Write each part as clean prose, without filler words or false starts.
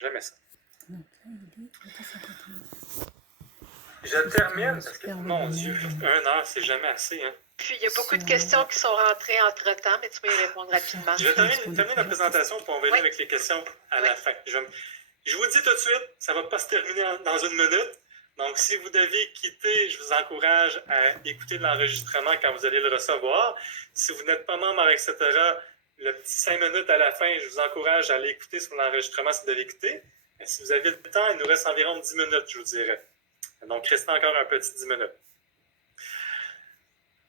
Jamais ça. Donc là, il est 51. Je termine parce que, mon Dieu, 1 heure, c'est jamais assez. Hein? Puis, il y a beaucoup de questions qui sont rentrées entre-temps, mais tu peux y répondre rapidement. Je vais terminer la présentation pour on va aller avec les questions à la fin. Je vous dis tout de suite, ça ne va pas se terminer dans 1 minute. Donc, si vous devez quitter, je vous encourage à écouter l'enregistrement quand vous allez le recevoir. Si vous n'êtes pas membre, etc., le petit 5 minutes à la fin, je vous encourage à aller écouter sur l'enregistrement si vous devez quitter. Et si vous avez le temps, il nous reste environ 10 minutes, je vous dirais. Donc, restez encore un petit 10 minutes.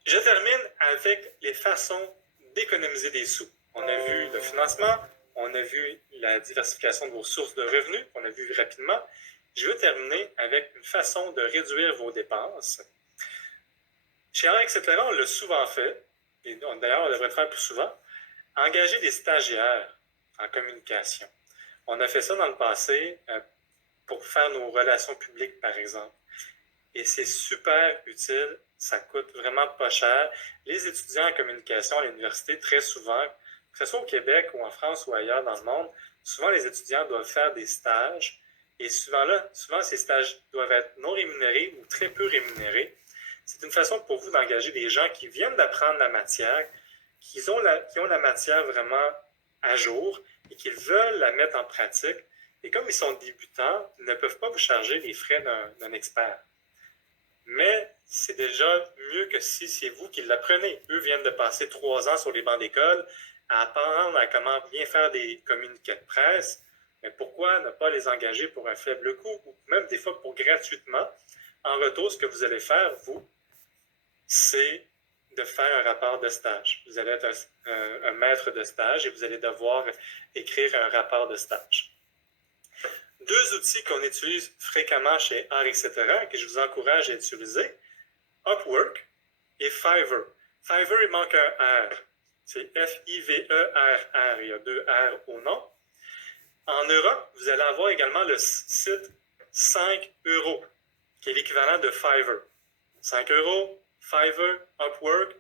Je termine avec les façons d'économiser des sous. On a vu le financement, on a vu la diversification de vos sources de revenus, qu'on a vu rapidement. Je veux terminer avec une façon de réduire vos dépenses. Chez R, etc., on l'a souvent fait, et d'ailleurs, on devrait le faire plus souvent, engager des stagiaires en communication. On a fait ça dans le passé pour faire nos relations publiques, par exemple. Et c'est super utile, ça coûte vraiment pas cher. Les étudiants en communication à l'université, très souvent, que ce soit au Québec ou en France ou ailleurs dans le monde, souvent les étudiants doivent faire des stages. Et souvent ces stages doivent être non rémunérés ou très peu rémunérés. C'est une façon pour vous d'engager des gens qui viennent d'apprendre la matière, qui ont la matière vraiment à jour et qui veulent la mettre en pratique. Et comme ils sont débutants, ils ne peuvent pas vous charger les frais d'un expert. Mais c'est déjà mieux que si c'est vous qui l'apprenez. Eux viennent de passer 3 ans sur les bancs d'école à apprendre à comment bien faire des communiqués de presse. Mais pourquoi ne pas les engager pour un faible coût ou même des fois pour gratuitement? En retour, ce que vous allez faire, vous, c'est de faire un rapport de stage. Vous allez être un maître de stage et vous allez devoir écrire un rapport de stage. 2 outils qu'on utilise fréquemment chez R, etc., que je vous encourage à utiliser, Upwork et Fiverr. Fiverr, il manque un R. C'est F-I-V-E-R-R. Il y a 2 R au nom. En Europe, vous allez avoir également le site 5 €, qui est l'équivalent de Fiverr. 5 €, Fiverr, Upwork,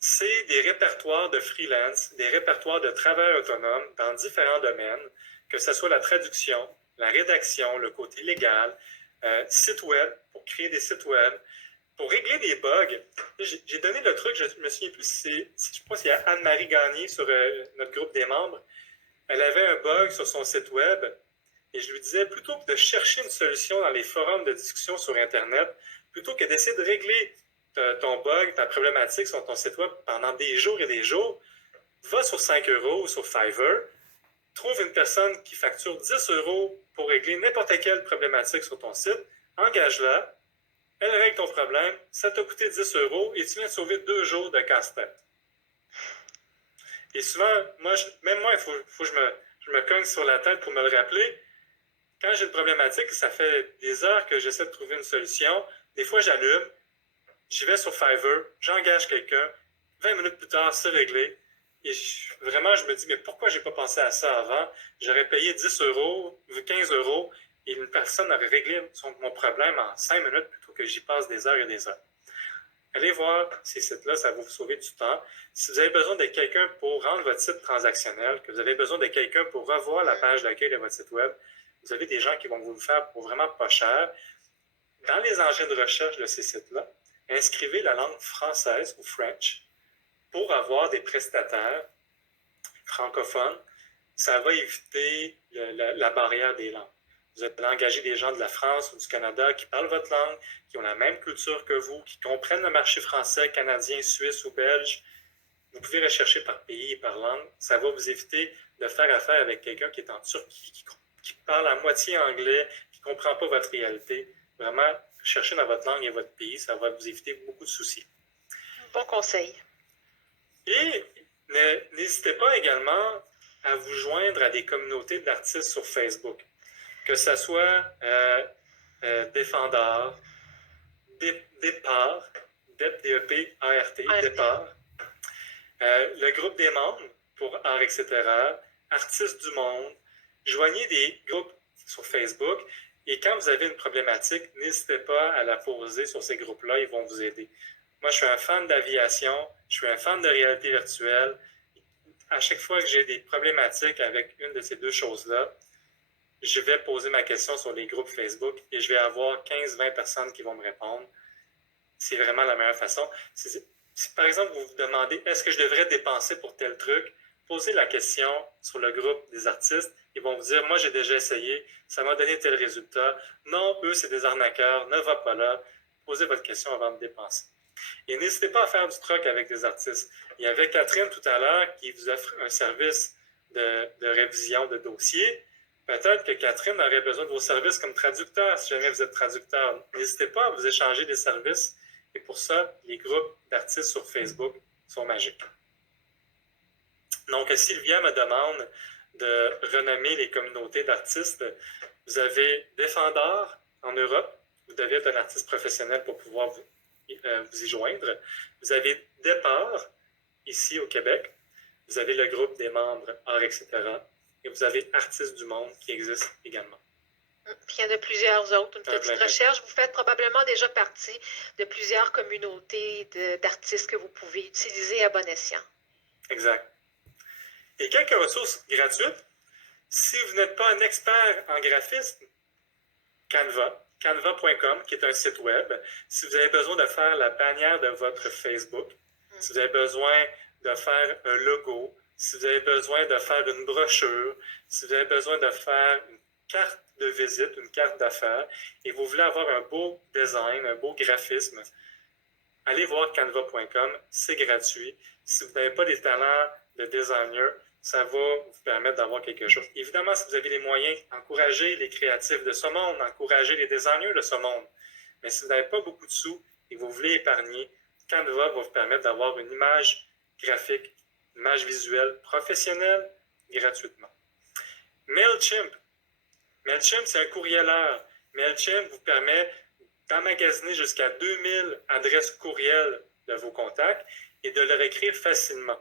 c'est des répertoires de freelance, des répertoires de travail autonome dans différents domaines, que ce soit la traduction, la rédaction, le côté légal, site web, pour créer des sites web, pour régler des bugs. J'ai donné le truc, je ne me souviens plus si je sais pas s'il y a Anne-Marie Gagné sur notre groupe des membres. Elle avait un bug sur son site web et je lui disais, plutôt que de chercher une solution dans les forums de discussion sur Internet, plutôt que d'essayer de régler ton bug, ta problématique sur ton site web pendant des jours et des jours, va sur 5 € ou sur Fiverr, trouve une personne qui facture 10 € pour régler n'importe quelle problématique sur ton site, engage-la, elle règle ton problème, ça t'a coûté 10 € et tu viens de sauver 2 jours de casse-tête. Et souvent, même moi, il faut que je me cogne sur la tête pour me le rappeler. Quand j'ai une problématique, ça fait des heures que j'essaie de trouver une solution. Des fois, j'allume, j'y vais sur Fiverr, j'engage quelqu'un, 20 minutes plus tard, c'est réglé. Et vraiment, je me dis, mais pourquoi j'ai pas pensé à ça avant? J'aurais payé 10 €, 15 € et une personne aurait réglé mon problème en 5 minutes plutôt que j'y passe des heures et des heures. Allez voir ces sites-là, ça va vous sauver du temps. Si vous avez besoin de quelqu'un pour rendre votre site transactionnel, que vous avez besoin de quelqu'un pour revoir la page d'accueil de votre site web, vous avez des gens qui vont vous le faire pour vraiment pas cher. Dans les engins de recherche de ces sites-là, inscrivez la langue française ou French pour avoir des prestataires francophones. Ça va éviter la barrière des langues. Vous allez engager des gens de la France ou du Canada qui parlent votre langue, qui ont la même culture que vous, qui comprennent le marché français, canadien, suisse ou belge. Vous pouvez rechercher par pays et par langue. Ça va vous éviter de faire affaire avec quelqu'un qui est en Turquie, qui parle à moitié anglais, qui ne comprend pas votre réalité. Vraiment, cherchez dans votre langue et votre pays, ça va vous éviter beaucoup de soucis. Bon conseil. Et n'hésitez pas également à vous joindre à des communautés d'artistes sur Facebook. Que ce soit Défendard, Départ, D-E-P-A-R-T, Départ, le groupe des membres pour Art, etc., Artistes du monde. Joignez des groupes sur Facebook et quand vous avez une problématique, n'hésitez pas à la poser sur ces groupes-là, ils vont vous aider. Moi, je suis un fan d'aviation, je suis un fan de réalité virtuelle. À chaque fois que j'ai des problématiques avec une de ces deux choses-là, je vais poser ma question sur les groupes Facebook et je vais avoir 15-20 personnes qui vont me répondre. C'est vraiment la meilleure façon. Si par exemple, vous vous demandez est-ce que je devrais dépenser pour tel truc, posez la question sur le groupe des artistes. Ils vont vous dire moi, j'ai déjà essayé, ça m'a donné tel résultat. Non, eux, c'est des arnaqueurs, ne va pas là. Posez votre question avant de dépenser. Et n'hésitez pas à faire du troc avec des artistes. Il y avait Catherine tout à l'heure qui vous offre un service de révision de dossier. Peut-être que Catherine aurait besoin de vos services comme traducteur, si jamais vous êtes traducteur. N'hésitez pas à vous échanger des services. Et pour ça, les groupes d'artistes sur Facebook sont magiques. Donc, Sylvia me demande de renommer les communautés d'artistes. Vous avez Défendeur en Europe. Vous devez être un artiste professionnel pour pouvoir vous y joindre. Vous avez Départ, ici au Québec. Vous avez le groupe des membres Art, etc. Et vous avez Artistes du Monde qui existe également. Puis il y en a plusieurs autres. Une petite recherche. Vous faites probablement déjà partie de plusieurs communautés d'artistes que vous pouvez utiliser à bon escient. Exact. Et quelques ressources gratuites. Si vous n'êtes pas un expert en graphisme, canva.com, qui est un site web. Si vous avez besoin de faire la bannière de votre Facebook, si vous avez besoin de faire un logo, si vous avez besoin de faire une brochure, si vous avez besoin de faire une carte de visite, une carte d'affaires, et vous voulez avoir un beau design, un beau graphisme, allez voir canva.com, c'est gratuit. Si vous n'avez pas des talents de designer, ça va vous permettre d'avoir quelque chose. Évidemment, si vous avez les moyens, encouragez les créatifs de ce monde, encouragez les designers de ce monde. Mais si vous n'avez pas beaucoup de sous et que vous voulez épargner, Canva va vous permettre d'avoir une image graphique, une image visuelle professionnelle gratuitement. MailChimp. MailChimp, c'est un courrieleur. MailChimp vous permet d'emmagasiner jusqu'à 2000 adresses courriel de vos contacts et de leur écrire facilement.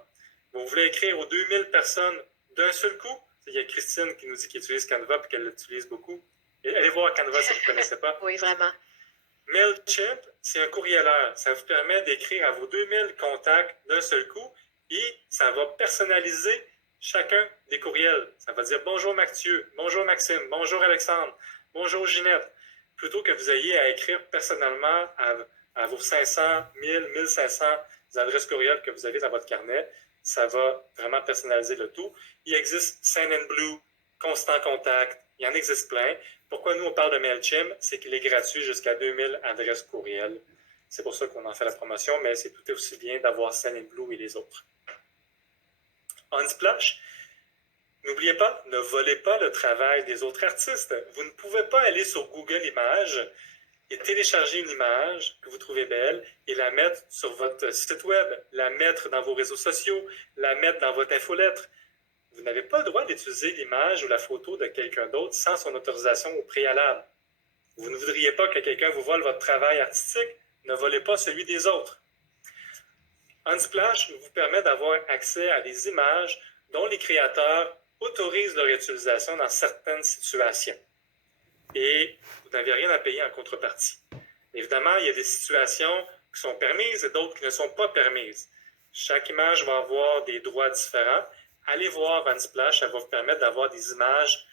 Vous voulez écrire aux 2000 personnes d'un seul coup? Il y a Christine qui nous dit qu'elle utilise Canva et qu'elle l'utilise beaucoup. Et allez voir Canva si vous ne connaissez pas. Oui, vraiment. MailChimp, c'est un courrieleur. Ça vous permet d'écrire à vos 2000 contacts d'un seul coup et ça va personnaliser chacun des courriels. Ça va dire bonjour Mathieu, bonjour Maxime, bonjour Alexandre, bonjour Ginette. Plutôt que vous ayez à écrire personnellement à vos 500, 1000, 1500 adresses courriels que vous avez dans votre carnet, ça va vraiment personnaliser le tout. Il existe Send&Blue, Constant Contact, il y en existe plein. Pourquoi nous on parle de MailChimp? C'est qu'il est gratuit jusqu'à 2000 adresses courriel. C'est pour ça qu'on en fait la promotion, mais c'est tout aussi bien d'avoir Send&Blue et les autres. Unsplash, n'oubliez pas, ne volez pas le travail des autres artistes. Vous ne pouvez pas aller sur Google Images et télécharger une image que vous trouvez belle et la mettre sur votre site web, la mettre dans vos réseaux sociaux, la mettre dans votre infolettre. Vous n'avez pas le droit d'utiliser l'image ou la photo de quelqu'un d'autre sans son autorisation au préalable. Vous ne voudriez pas que quelqu'un vous vole votre travail artistique, ne volez pas celui des autres. Unsplash vous permet d'avoir accès à des images dont les créateurs autorisent leur utilisation dans certaines situations. Et vous n'avez rien à payer en contrepartie. Évidemment, il y a des situations qui sont permises et d'autres qui ne sont pas permises. Chaque image va avoir des droits différents. Allez voir Unsplash, ça va vous permettre d'avoir des images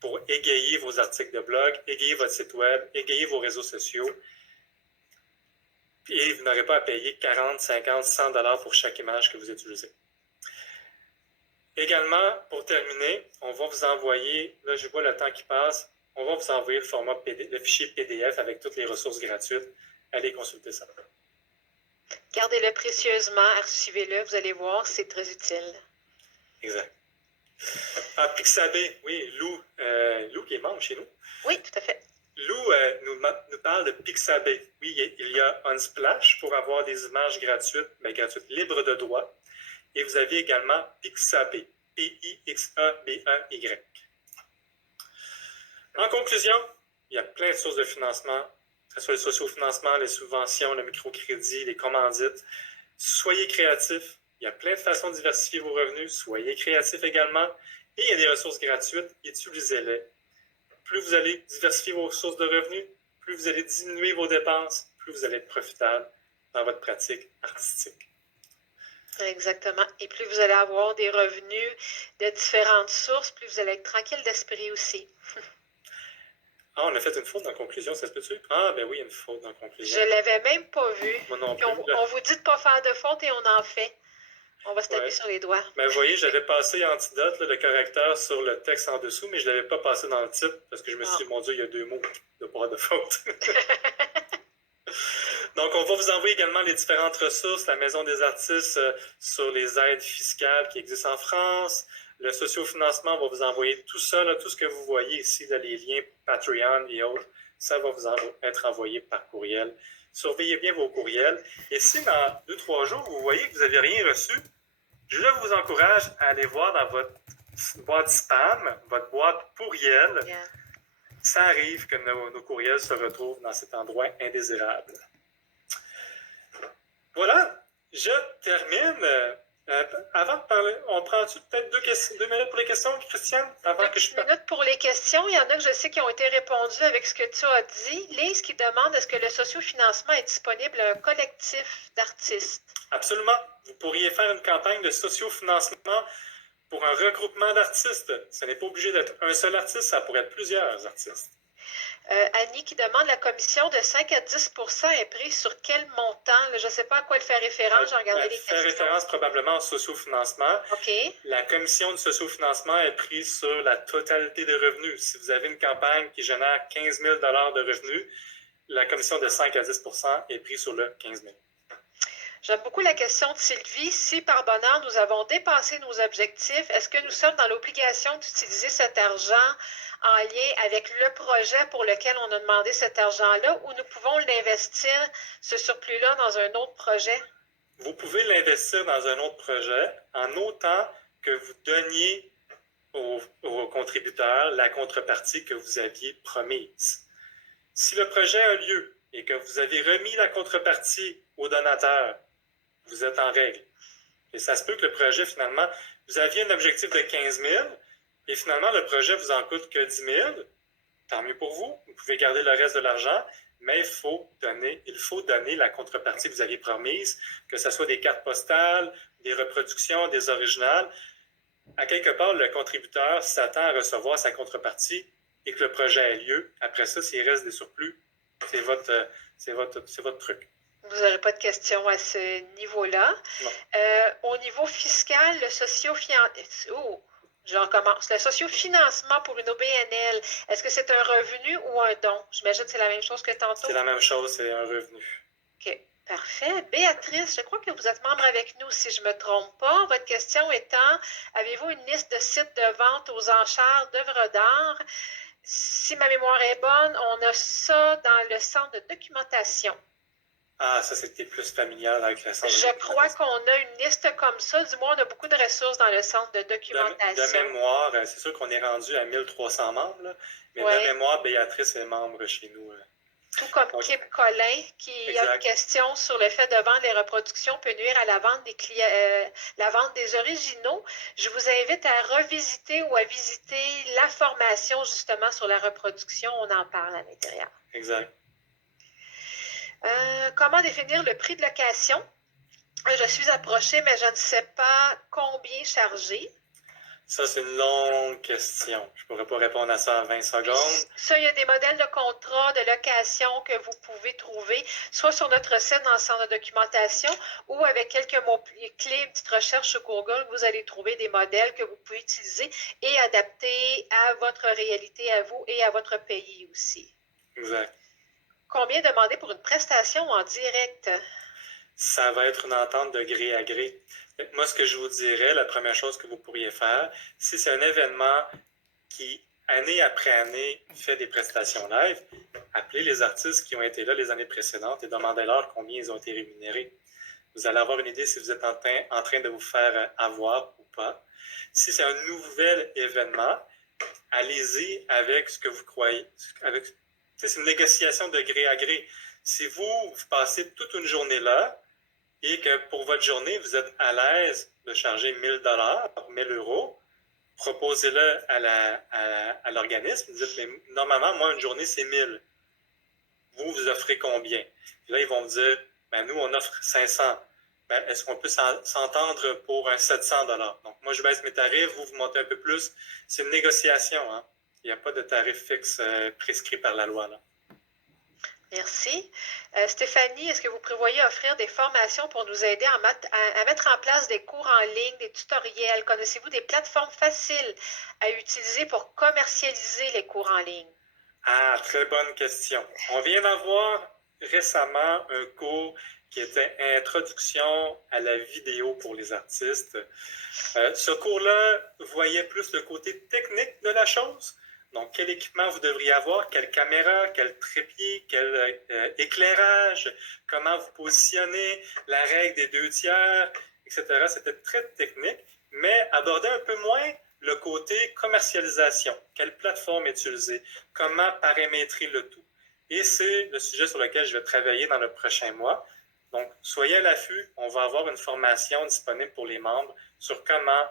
pour égayer vos articles de blog, égayer votre site web, égayer vos réseaux sociaux. Et vous n'aurez pas à payer 40, 50, 100 $ pour chaque image que vous utilisez. Également, pour terminer, on va vous envoyer, là je vois le temps qui passe, on va vous envoyer le fichier PDF avec toutes les ressources gratuites. Allez consulter ça. Gardez-le précieusement, archivez-le, vous allez voir, c'est très utile. Exact. Ah, Pixabay, oui, Lou qui est membre chez nous. Oui, tout à fait. Lou nous parle de Pixabay. Oui, il y a Unsplash pour avoir des images gratuites, libres de droit. Et vous avez également Pixabay, Pixabay. En conclusion, il y a plein de sources de financement, que ce soit le sociofinancement, les subventions, le microcrédit, les commandites. Soyez créatifs. Il y a plein de façons de diversifier vos revenus. Soyez créatifs également. Et il y a des ressources gratuites. Utilisez-les. Plus vous allez diversifier vos sources de revenus, plus vous allez diminuer vos dépenses, plus vous allez être profitable dans votre pratique artistique. Exactement. Et plus vous allez avoir des revenus de différentes sources, plus vous allez être tranquille d'esprit aussi. Ah, on a fait une faute dans la conclusion, ça se peut-tu? Ah, ben oui, une faute dans la conclusion. Je l'avais même pas vu. Moi non Puis plus. on vous dit de pas faire de faute et on en fait. On va se taper Ouais. sur les doigts. Mais vous voyez, j'avais passé antidote, là, le correcteur sur le texte en dessous, mais je ne l'avais pas passé dans le titre parce que je me suis dit, mon Dieu, il y a 2 mots de pas de faute. Donc, on va vous envoyer également les différentes ressources, la Maison des artistes sur les aides fiscales qui existent en France. Le sociofinancement, on va vous envoyer tout ça, là, tout ce que vous voyez ici, là, les liens Patreon et autres, ça va vous être envoyé par courriel. Surveillez bien vos courriels. Et si dans 2-3 jours, vous voyez que vous n'avez rien reçu, je vous encourage à aller voir dans votre boîte spam, votre boîte pourriel. Yeah. Ça arrive que nos courriels se retrouvent dans cet endroit indésirable. Voilà, je termine. Avant de parler, on prend-tu peut-être 2 minutes pour les questions, Christiane? Avant que je minutes pour les questions. Il y en a que je sais qui ont été répondues avec ce que tu as dit. Lise qui demande est-ce que le sociofinancement est disponible à un collectif d'artistes? Absolument. Vous pourriez faire une campagne de sociofinancement pour un regroupement d'artistes. Ce n'est pas obligé d'être un seul artiste, ça pourrait être plusieurs artistes. Annie qui demande la commission de 5 à 10 est prise sur quel montant? Je ne sais pas à quoi elle fait référence, j'ai regardé les questions. Elle fait référence probablement au sociofinancement. OK. La commission de sociofinancement est prise sur la totalité des revenus. Si vous avez une campagne qui génère 15 000 de revenus, la commission de 5 à 10 est prise sur le 15 000. J'aime beaucoup la question de Sylvie. Si par bonheur nous avons dépassé nos objectifs, est-ce que nous sommes dans l'obligation d'utiliser cet argent en lien avec le projet pour lequel on a demandé cet argent-là ou nous pouvons l'investir, ce surplus-là, dans un autre projet? Vous pouvez l'investir dans un autre projet en autant que vous donniez aux contributeurs la contrepartie que vous aviez promise. Si le projet a lieu et que vous avez remis la contrepartie au donateur, vous êtes en règle. Et ça se peut que le projet, finalement, vous aviez un objectif de 15 000 et finalement, le projet vous en coûte que 10 000. Tant mieux pour vous. Vous pouvez garder le reste de l'argent, mais il faut donner la contrepartie que vous aviez promise, que ce soit des cartes postales, des reproductions, des originales. À quelque part, le contributeur s'attend à recevoir sa contrepartie et que le projet ait lieu. Après ça, s'il reste des surplus, c'est votre truc. Vous n'aurez pas de questions à ce niveau-là. Au niveau fiscal, le je recommence. Le sociofinancement pour une OBNL, est-ce que c'est un revenu ou un don? J'imagine que c'est la même chose que tantôt. C'est la même chose, c'est un revenu. OK, parfait. Béatrice, je crois que vous êtes membre avec nous, si je ne me trompe pas. Votre question étant, avez-vous une liste de sites de vente aux enchères d'œuvres d'art? Si ma mémoire est bonne, on a ça dans le centre de documentation. Ah, ça, c'était plus familial avec le centre. Je crois qu'on a une liste comme ça. Du moins, on a beaucoup de ressources dans le centre de documentation. De mémoire, c'est sûr qu'on est rendu à 1300 membres, là, mais de mémoire, Béatrice est membre chez nous. Tout comme Kip Collin, qui a une question sur le fait de vendre les reproductions peut nuire à la vente la vente des originaux. Je vous invite à revisiter ou à visiter la formation justement sur la reproduction. On en parle à l'intérieur. Exact. Comment définir le prix de location? Je suis approchée, mais je ne sais pas combien charger. Ça, c'est une longue question. Je ne pourrais pas répondre à ça en 20 secondes. Ça, il y a des modèles de contrat de location que vous pouvez trouver, soit sur notre site dans le centre de documentation ou avec quelques mots-clés, une petite recherche sur Google, vous allez trouver des modèles que vous pouvez utiliser et adapter à votre réalité, à vous et à votre pays aussi. Exact. Combien demander pour une prestation en direct? Ça va être une entente de gré à gré. Moi, ce que je vous dirais, la première chose que vous pourriez faire, si c'est un événement qui, année après année, fait des prestations live, appelez les artistes qui ont été là les années précédentes et demandez-leur combien ils ont été rémunérés. Vous allez avoir une idée si vous êtes en train de vous faire avoir ou pas. Si c'est un nouvel événement, allez-y avec ce que vous croyez. C'est une négociation de gré à gré. Si vous passez toute une journée là, et que pour votre journée, vous êtes à l'aise de charger 1 000 $, 1 000 €, proposez-le à l'organisme. Dites, mais normalement, moi, une journée, c'est 1 000. Vous offrez combien? Puis là, ils vont me dire, ben, nous, on offre 500. ben, est-ce qu'on peut s'entendre pour un 700 $? Donc, moi, je baisse mes tarifs, vous montez un peu plus. C'est une négociation, hein. Il n'y a pas de tarif fixe prescrit par la loi, là. Merci. Stéphanie, est-ce que vous prévoyez offrir des formations pour nous aider à mettre en place des cours en ligne, des tutoriels? Connaissez-vous des plateformes faciles à utiliser pour commercialiser les cours en ligne? Ah, très bonne question. On vient d'avoir récemment un cours qui était Introduction à la vidéo pour les artistes. Ce cours-là voyait plus le côté technique de la chose. Donc, quel équipement vous devriez avoir, quelle caméra, quel trépied, quel éclairage, comment vous positionnez, la règle des 2 tiers, etc. C'était très technique, mais abordait un peu moins le côté commercialisation. Quelle plateforme utiliser, comment paramétrer le tout. Et c'est le sujet sur lequel je vais travailler dans le prochain mois. Donc, soyez à l'affût, on va avoir une formation disponible pour les membres sur comment,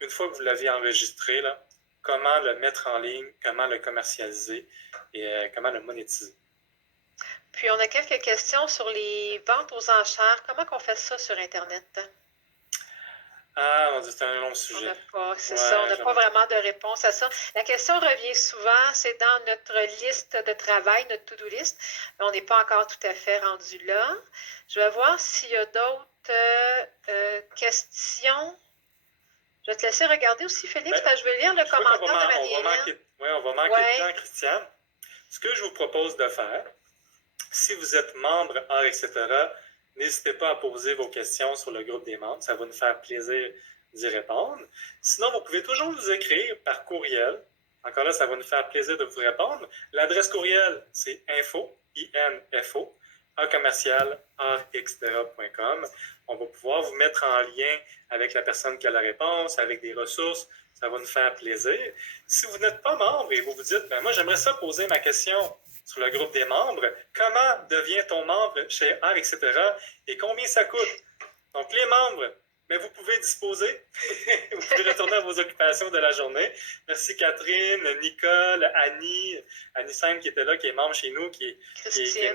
une fois que vous l'avez enregistré, là, comment le mettre en ligne, comment le commercialiser et comment le monétiser. Puis, on a quelques questions sur les ventes aux enchères. Comment on fait ça sur Internet? Ah, mon Dieu, c'est un long sujet. On n'a pas, c'est Ouais, ça, on n'a j'en pas ai- vraiment de réponse à ça. La question revient souvent, c'est dans notre liste de travail, notre to-do list, mais on n'est pas encore tout à fait rendu là. Je vais voir s'il y a d'autres questions. Je vais te laisser regarder aussi, Félix, parce que je vais lire le Je crois qu'on commentaire de va Marie-Hélène. manquer Ouais. de temps, Christiane. Ce que je vous propose de faire, si vous êtes membre, etc., n'hésitez pas à poser vos questions sur le groupe des membres. Ça va nous faire plaisir d'y répondre. Sinon, vous pouvez toujours nous écrire par courriel. Encore là, ça va nous faire plaisir de vous répondre. L'adresse courriel, c'est info, commercial.artextera.com. On va pouvoir vous mettre en lien avec la personne qui a la réponse, avec des ressources. Ça va nous faire plaisir. Si vous n'êtes pas membre et vous vous dites, ben moi, j'aimerais ça poser ma question sur le groupe des membres, comment devient-on membre chez Art, etc. et combien ça coûte. Donc, les membres, mais vous pouvez disposer, vous pouvez retourner à vos occupations de la journée. Merci Catherine, Nicole, Annie Sainte qui était là, qui est membre chez nous, qui est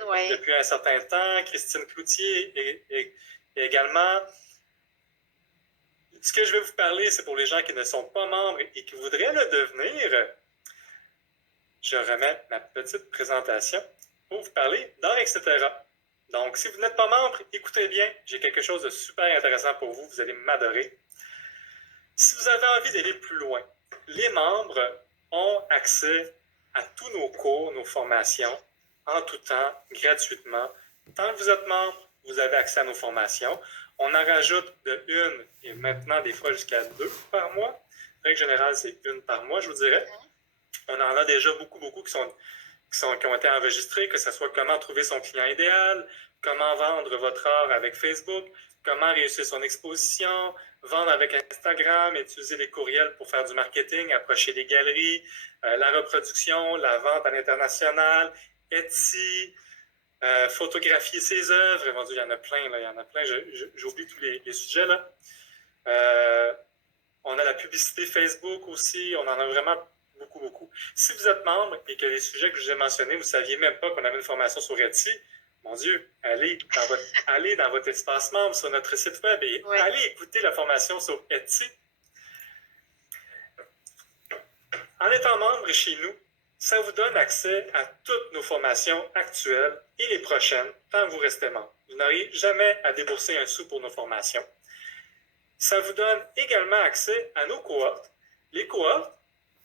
ouais. depuis un certain temps, Christine Cloutier et également. Ce que je vais vous parler, c'est pour les gens qui ne sont pas membres et qui voudraient le devenir. Je remets ma petite présentation pour vous parler d'art, etc. Donc, si vous n'êtes pas membre, écoutez bien, j'ai quelque chose de super intéressant pour vous, vous allez m'adorer. Si vous avez envie d'aller plus loin, les membres ont accès à tous nos cours, nos formations, en tout temps, gratuitement. Tant que vous êtes membre, vous avez accès à nos formations. On en rajoute de une et maintenant des fois jusqu'à 2 par mois. En règle générale, c'est une par mois, je vous dirais. On en a déjà beaucoup qui ont été enregistrés, que ce soit comment trouver son client idéal, comment vendre votre art avec Facebook, comment réussir son exposition, vendre avec Instagram, utiliser les courriels pour faire du marketing, approcher des galeries, la reproduction, la vente à l'international, Etsy, photographier ses œuvres. Mon Dieu, il y en a plein, là, il y en a plein. J'oublie tous les sujets, là. On a la publicité Facebook aussi, on en a vraiment beaucoup. Si vous êtes membre et que les sujets que je vous ai mentionnés, vous ne saviez même pas qu'on avait une formation sur Etsy, mon Dieu, allez dans votre espace membre sur notre site web et allez écouter la formation sur Etsy. En étant membre chez nous, ça vous donne accès à toutes nos formations actuelles et les prochaines, tant que vous restez membre. Vous n'aurez jamais à débourser un sou pour nos formations. Ça vous donne également accès à nos cohortes. Les cohortes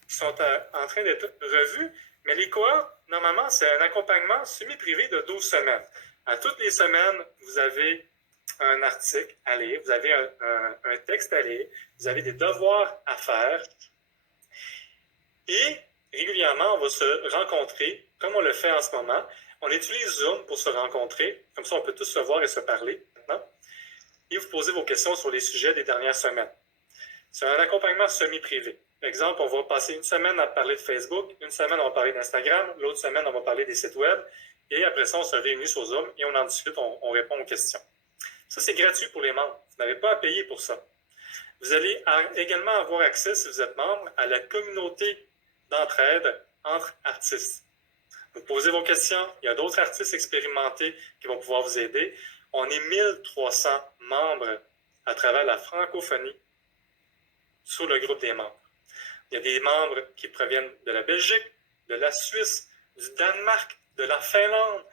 sont en train d'être revues, mais les cohortes, normalement, c'est un accompagnement semi-privé de 12 semaines. À toutes les semaines, vous avez un article à lire, vous avez un texte à lire, vous avez des devoirs à faire. Et régulièrement, on va se rencontrer, comme on le fait en ce moment. On utilise Zoom pour se rencontrer, comme ça on peut tous se voir et se parler maintenant. Et vous posez vos questions sur les sujets des dernières semaines. C'est un accompagnement semi-privé. Par exemple, on va passer une semaine à parler de Facebook, une semaine on va parler d'Instagram, l'autre semaine on va parler des sites web, et après ça on se réunit sur Zoom et on en discute, on répond aux questions. Ça c'est gratuit pour les membres, vous n'avez pas à payer pour ça. Vous allez également avoir accès, si vous êtes membre, à la communauté d'entraide entre artistes. Vous posez vos questions, il y a d'autres artistes expérimentés qui vont pouvoir vous aider. On est 1300 membres à travers la francophonie sur le groupe des membres. Il y a des membres qui proviennent de la Belgique, de la Suisse, du Danemark, de la Finlande.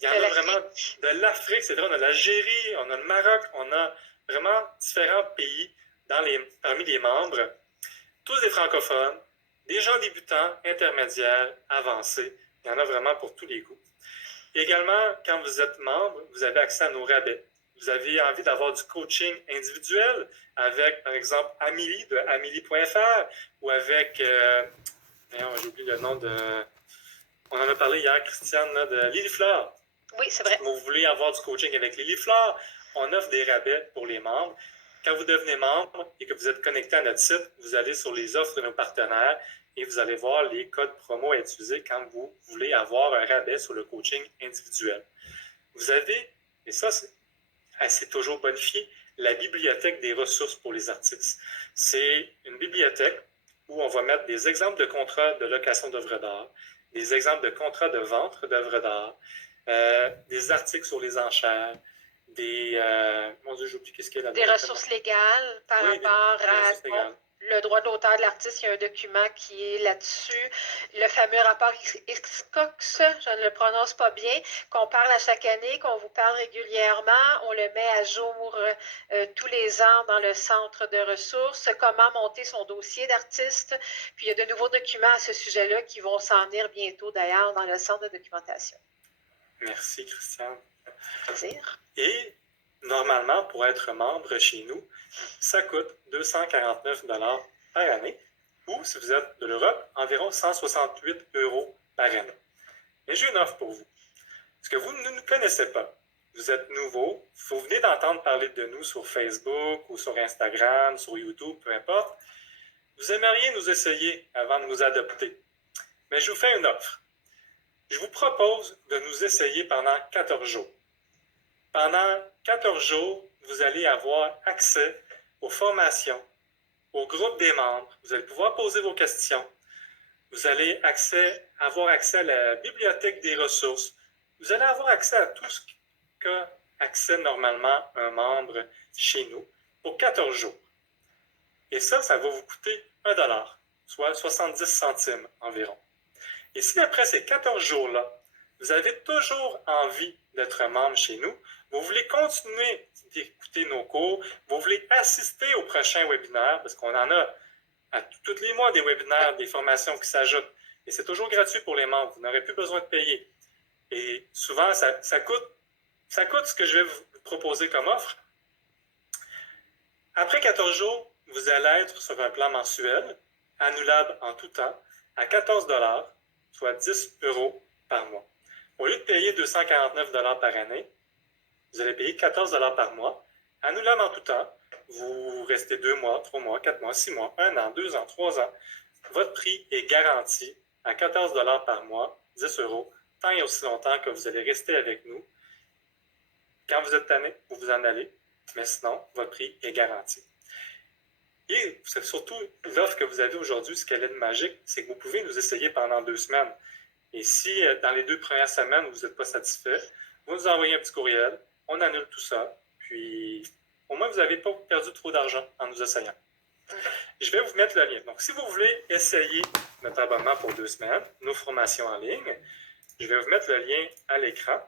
Il y en a vraiment de l'Afrique, c'est vrai, on a l'Algérie, on a le Maroc, on a vraiment différents pays parmi les membres. Tous des francophones, des gens débutants, intermédiaires, avancés. Il y en a vraiment pour tous les goûts. Également, quand vous êtes membre, vous avez accès à nos rabais. Vous avez envie d'avoir du coaching individuel avec, par exemple, Amélie de Amélie.fr ou avec, j'ai oublié le nom de... On en a parlé hier, Christiane, là, de Lily Fleur. Oui, c'est vrai. Vous voulez avoir du coaching avec Lily Fleur, on offre des rabais pour les membres. Quand vous devenez membre et que vous êtes connecté à notre site, vous allez sur les offres de nos partenaires et vous allez voir les codes promo à utiliser quand vous voulez avoir un rabais sur le coaching individuel. Vous avez, et ça c'est toujours bonifié, la bibliothèque des ressources pour les artistes. C'est une bibliothèque où on va mettre des exemples de contrats de location d'œuvres d'art, des exemples de contrats de vente d'œuvres d'art, des articles sur les enchères, mon Dieu, j'ai oublié qu'est-ce qu'il y a là-dedans. Des ressources légales par rapport à le droit d'auteur de l'artiste. Il y a un document qui est là-dessus. Le fameux rapport Xcox, je ne le prononce pas bien, qu'on parle à chaque année, qu'on vous parle régulièrement. On le met à jour tous les ans dans le centre de ressources. Comment monter son dossier d'artiste. Puis il y a de nouveaux documents à ce sujet-là qui vont s'en venir bientôt d'ailleurs dans le centre de documentation. Merci, Christiane. Plaisir. Et normalement, pour être membre chez nous, ça coûte 249 $ par année, ou si vous êtes de l'Europe, environ 168 € par année. Mais j'ai une offre pour vous. Parce que vous ne nous connaissez pas, vous êtes nouveau, vous venez d'entendre parler de nous sur Facebook ou sur Instagram, sur YouTube, peu importe. Vous aimeriez nous essayer avant de nous adopter. Mais je vous fais une offre. Je vous propose de nous essayer pendant 14 jours. Pendant 14 jours, vous allez avoir accès aux formations, au groupe des membres. Vous allez pouvoir poser vos questions. Vous allez avoir accès à la bibliothèque des ressources. Vous allez avoir accès à tout ce qu'a accès normalement un membre chez nous pour 14 jours. Et ça va vous coûter 1 $, soit 70 centimes environ. Et si après ces 14 jours-là, vous avez toujours envie d'être membre chez nous, vous voulez continuer d'écouter nos cours, vous voulez assister aux prochains webinaires, parce qu'on en a à tous les mois des webinaires, des formations qui s'ajoutent, et c'est toujours gratuit pour les membres, vous n'aurez plus besoin de payer. Et souvent, ça coûte ce que je vais vous proposer comme offre. Après 14 jours, vous allez être sur un plan mensuel, annulable en tout temps, à 14 $, soit 10 € par mois. Au lieu de payer 249 $ par année, vous allez payer 14 $ par mois, annulable en tout temps. Vous restez 2 mois, 3 mois, 4 mois, 6 mois, 1 an, 2 ans, 3 ans. Votre prix est garanti à 14 $ par mois, 10 €, tant et aussi longtemps que vous allez rester avec nous. Quand vous êtes tanné, vous vous en allez, mais sinon, votre prix est garanti. Et surtout, l'offre que vous avez aujourd'hui, ce qu'elle est de magique, c'est que vous pouvez nous essayer pendant 2 semaines. Et si dans les 2 premières semaines, vous n'êtes pas satisfait, vous nous envoyez un petit courriel, on annule tout ça, puis au moins vous n'avez pas perdu trop d'argent en nous essayant. Je vais vous mettre le lien. Donc, si vous voulez essayer notre abonnement pour 2 semaines, nos formations en ligne, je vais vous mettre le lien à l'écran.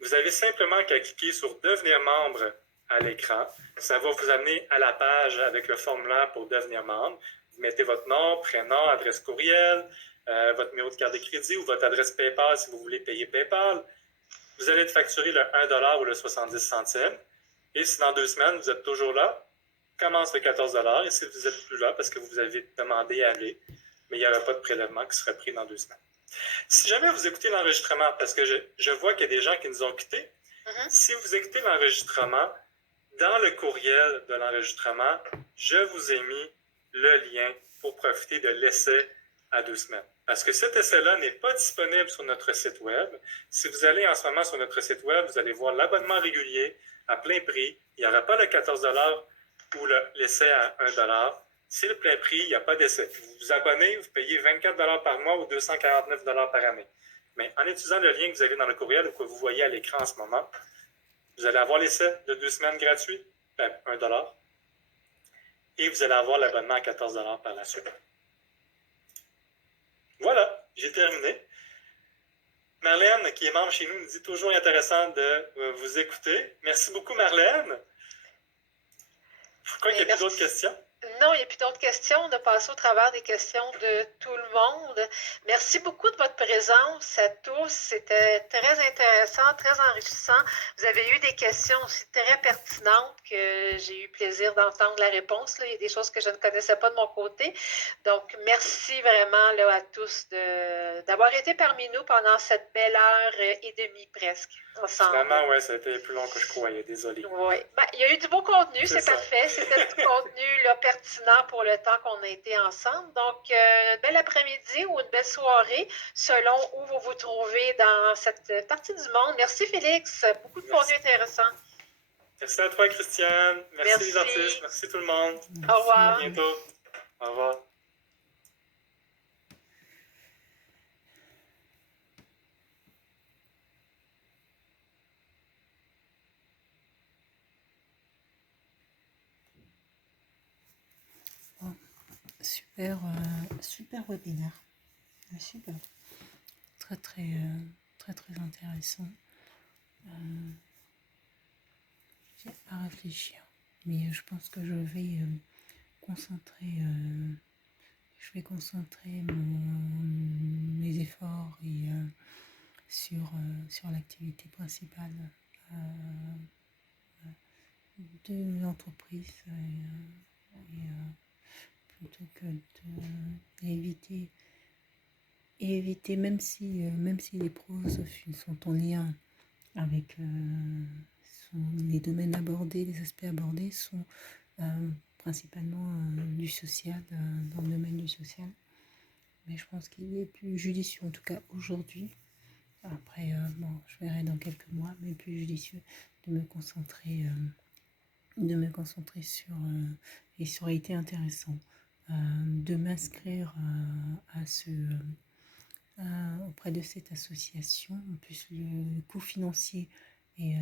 Vous avez simplement qu'à cliquer sur « Devenir membre » à l'écran. Ça va vous amener à la page avec le formulaire pour devenir membre. Vous mettez votre nom, prénom, adresse courriel, votre numéro de carte de crédit ou votre adresse PayPal si vous voulez payer PayPal. Vous allez être facturé le 1 $ ou le 70 centimes. Et si dans 2 semaines, vous êtes toujours là, commence le 14 $. Et si vous n'êtes plus là parce que vous avez demandé à aller, mais il n'y aura pas de prélèvement qui sera pris dans 2 semaines. Si jamais vous écoutez l'enregistrement, parce que je vois qu'il y a des gens qui nous ont quittés, si vous écoutez l'enregistrement, dans le courriel de l'enregistrement, je vous ai mis le lien pour profiter de l'essai à 2 semaines. Parce que cet essai-là n'est pas disponible sur notre site web. Si vous allez en ce moment sur notre site web, vous allez voir l'abonnement régulier à plein prix. Il n'y aura pas le 14 $ ou l'essai à 1 $. C'est le plein prix, il n'y a pas d'essai. Vous vous abonnez, vous payez 24 $ par mois ou 249 $ par année. Mais en utilisant le lien que vous avez dans le courriel ou que vous voyez à l'écran en ce moment, vous allez avoir l'essai de 2 semaines gratuits, ben, 1 $, et vous allez avoir l'abonnement à 14 $ par la suite. Voilà, j'ai terminé. Marlène, qui est membre chez nous, nous dit toujours intéressant de vous écouter. Merci beaucoup, Marlène. Je crois qu'il n'y a plus d'autres questions. Non, il n'y a plus d'autres questions. On a passé au travers des questions de tout le monde. Merci beaucoup de votre présence à tous. C'était très intéressant, très enrichissant. Vous avez eu des questions aussi très pertinentes que j'ai eu plaisir d'entendre la réponse. Là. Il y a des choses que je ne connaissais pas de mon côté. Donc, merci vraiment là, à tous d'avoir été parmi nous pendant cette belle heure et demie presque ensemble. Finalement, ouais, ça a été plus long que je croyais. Désolé. Oui. Ben, il y a eu du beau contenu, c'est parfait. C'était du contenu là, pertinent pour le temps qu'on a été ensemble. Donc, un bel après-midi ou une belle soirée, selon où vous vous trouvez dans cette partie du monde. Merci, Félix. Beaucoup de contenu intéressant. Merci à toi, Christiane. Merci les artistes. Merci tout le monde. Au revoir. À bientôt. Au revoir. Super webinaire. Super. Très intéressant. J'ai à réfléchir. Mais je pense que je vais concentrer mes efforts et sur l'activité principale de l'entreprise plutôt que d'éviter, même si les proses sont en lien avec les domaines abordés, les aspects abordés sont principalement du social, dans le domaine du social. Mais je pense qu'il est plus judicieux, en tout cas aujourd'hui, après, je verrai dans quelques mois, mais plus judicieux de me concentrer sur, et ça aurait été intéressant, de m'inscrire auprès de cette association. En plus, le coût financier est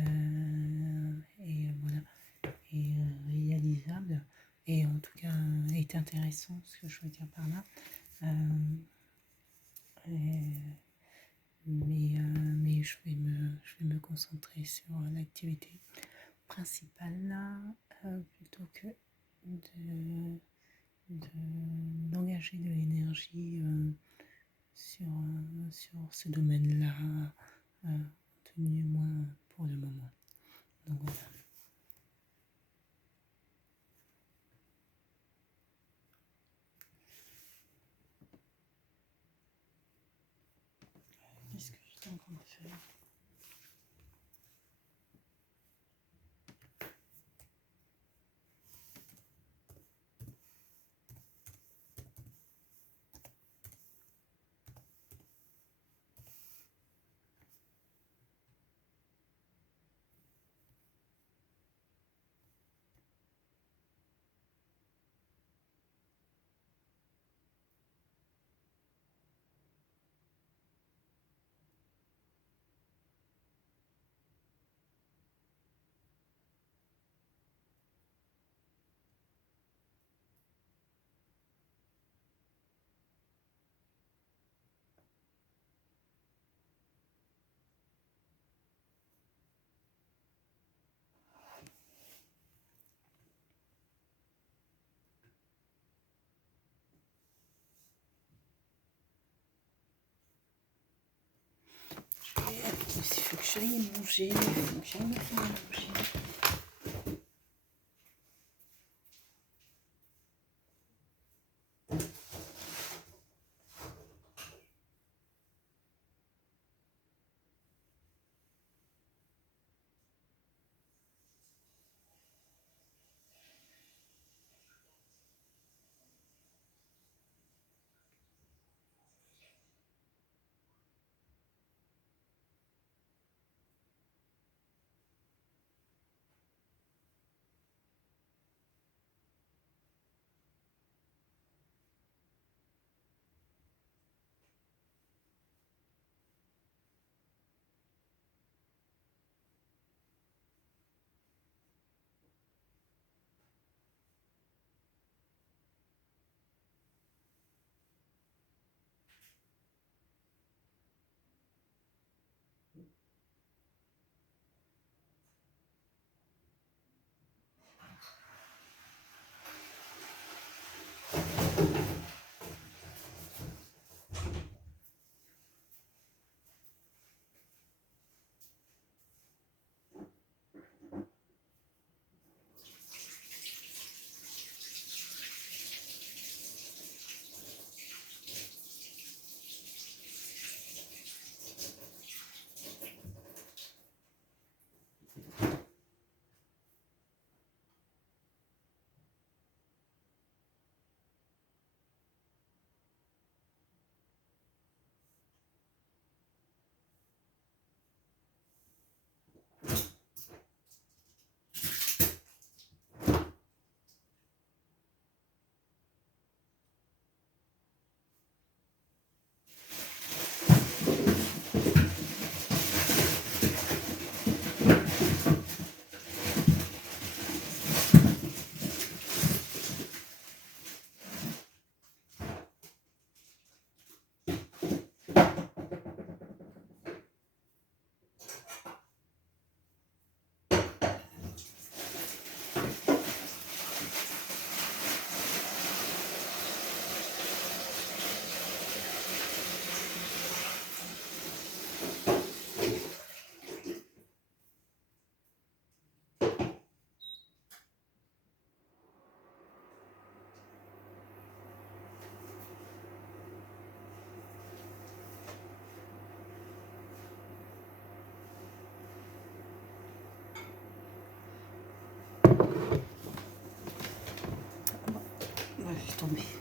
réalisable et en tout cas est intéressant, ce que je veux dire par là. Mais je vais me concentrer sur l'activité principale là, plutôt que d'engager de l'énergie sur ce domaine-là, du moins pour le moment. Donc voilà. Qu'est-ce que j'étais en train de faire ? Il faut que j'aille manger, il faut que j'aille me faire manger. tomber.